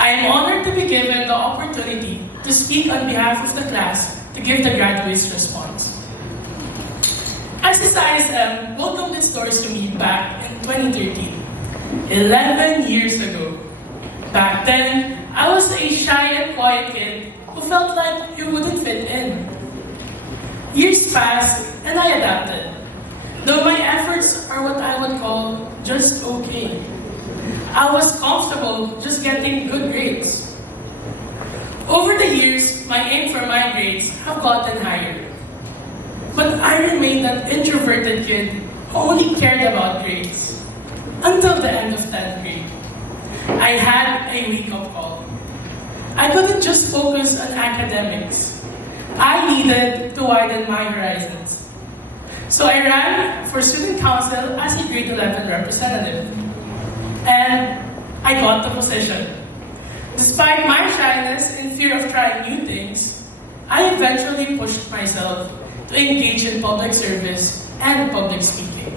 I am honored to be given the opportunity to speak on behalf of the class to give the graduates' response. SSISM welcomed its doors to me back in 2013, 11 years ago. Back then, I was a shy and quiet kid who felt like you wouldn't fit in. Years passed and I adapted, though my efforts are what I would call just okay. I was comfortable just getting good grades. Over the years, my aim for my grades have gotten higher. But I remained that introverted kid who only cared about grades until the end of 10th grade. I had a wake-up call. I couldn't just focus on academics. I needed to widen my horizons. So I ran for student council as a grade 11 representative. And I got the position. Despite my shyness and fear of trying new things, I eventually pushed myself to engage in public service and public speaking.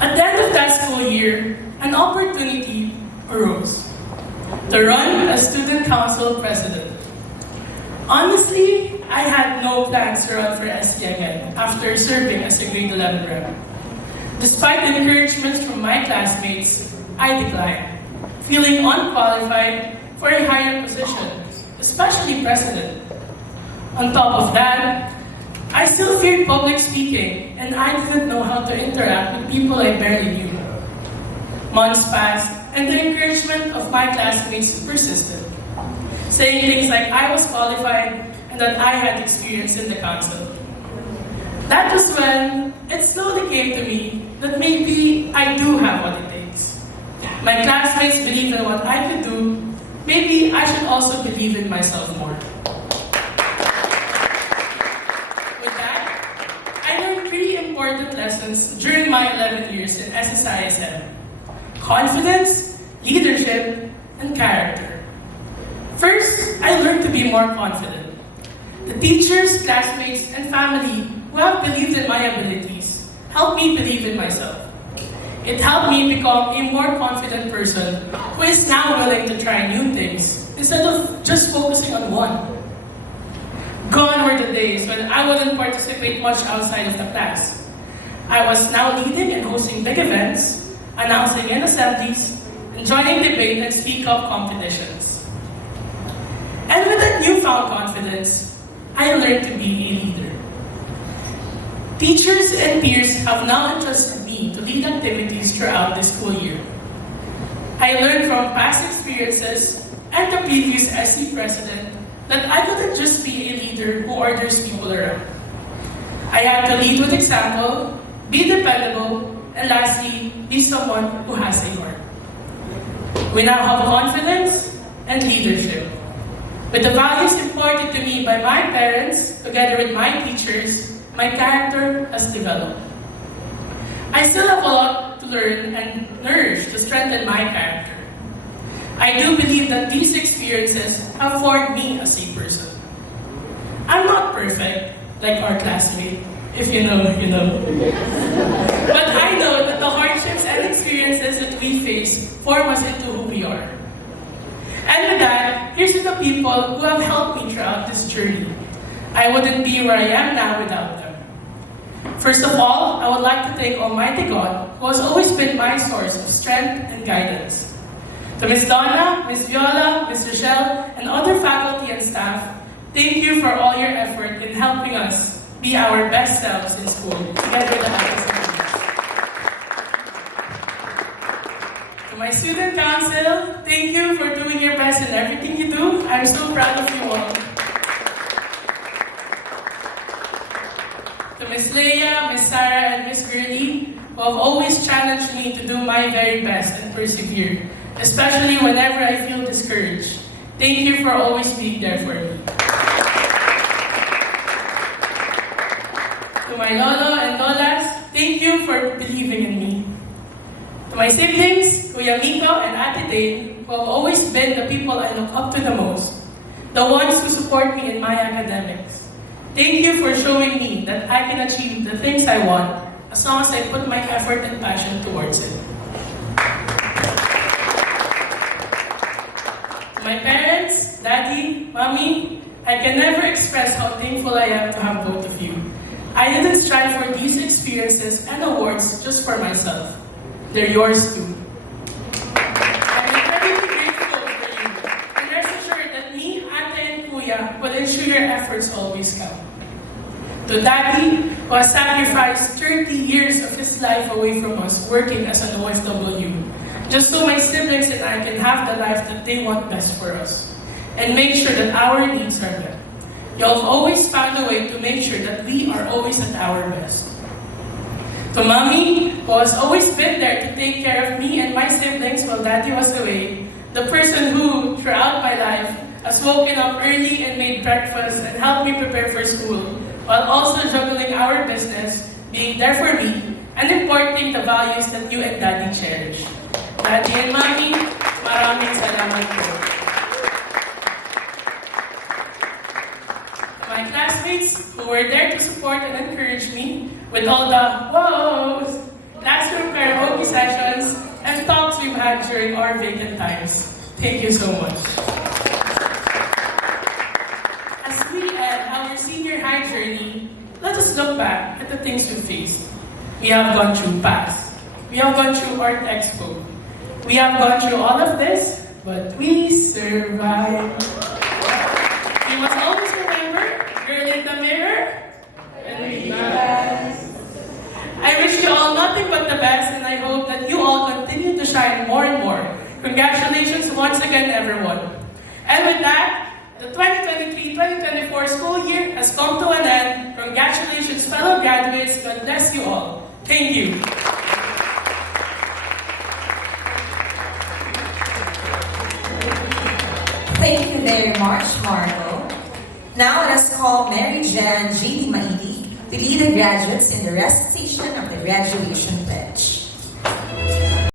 At the end of that school year, an opportunity arose to run as student council president. Honestly, I had no plans to run for SC again after serving as a grade 11 rep. Despite encouragements from my classmates, I declined, feeling unqualified for a higher position, especially president. On top of that, I still feared public speaking, and I didn't know how to interact with people I barely knew. Months passed, and the encouragement of my classmates persisted, saying things like I was qualified and that I had experience in the council. That was when it slowly came to me that maybe I do have what it takes. My classmates believed in what I could do. Maybe I should also believe in myself more. With that, I learned 3 important lessons during my 11 years in SSISM: confidence, leadership, and character. First, I learned to be more confident. The teachers, classmates, and family who have believed in my abilities helped me believe in myself. It helped me become a more confident person who is now willing to try new things instead of just focusing on one. Gone were the days when I wouldn't participate much outside of the class. I was now leading and hosting big events, announcing in assemblies, and joining debate and speak-up competitions. And with that newfound confidence, I learned to be a leader. Teachers and peers have now entrusted me to lead activities throughout the school year. I learned from past experiences and the previous SC president that I couldn't just be a leader who orders people around. I had to lead with example, be dependable, and lastly, be someone who has a heart. We now have confidence and leadership. With the values imparted to me by my parents, together with my teachers, my character has developed. I still have a lot to learn and nourish to strengthen my character. I do believe that these experiences have formed me as a person. I'm not perfect, like our classmate. If you know, you know. But I know that the hardships and experiences that we face form us into who we are. And with that, here's to the people who have helped me throughout this journey. I wouldn't be where I am now without them. First of all, I would like to thank Almighty God, who has always been my source of strength and guidance. To Ms. Donna, Ms. Viola, Ms. Rochelle, and other faculty and staff, thank you for all your effort in helping us be our best selves in school, together with the others. To my student council, thank you for doing your best in everything you do. I'm so proud of you all. To Ms. Leia, Ms. Sarah, and Ms. Gurley, who have always challenged me to do my very best and persevere, especially whenever I feel discouraged. Thank you for always being there for me. To my lolo and lolas, thank you for believing in me. To my siblings, Kuya Miko and Ate Dane, who have always been the people I look up to the most, the ones who support me in my academics. Thank you for showing me that I can achieve the things I want as long as I put my effort and passion towards it. My parents, Daddy, Mommy, I can never express how thankful I am to have both of you. I didn't strive for these experiences and awards just for myself. They're yours too. I'm incredibly grateful for you, and rest assured that me, Ate, and Kuya will ensure your efforts always count. To Daddy, who has sacrificed 30 years of his life away from us working as an OFW, just so my siblings and I can have the life that they want best for us, and make sure that our needs are met. Y'all have always found a way to make sure that we are always at our best. To Mommy, who has always been there to take care of me and my siblings while Daddy was away, the person who, throughout my life, has woken up early and made breakfast and helped me prepare for school, while also juggling our business, being there for me, and imparting the values that you and Daddy cherish. Daddy and Mommy, maraming salamat po. My classmates who were there to support and encourage me with all the whoas, classroom karaoke sessions, and talks we've had during our vacant times. Thank you so much. As we end our senior high journey, let us look back at the things we faced. We have gone through PAS. We have gone through Art Expo. We have gone through all of this, but we survived. We must always remember, girl in the mirror, and we rise. I wish you all nothing but the best, and I hope that you all continue to shine more and more. Congratulations once again, everyone. And with that, the 2023-2024 school year has come to an end. Congratulations, fellow graduates. God bless you all. Thank you. Thank you very much, Marco. Now let us call Mary Jan G. Maidi to lead the graduates in the recitation of the graduation pledge.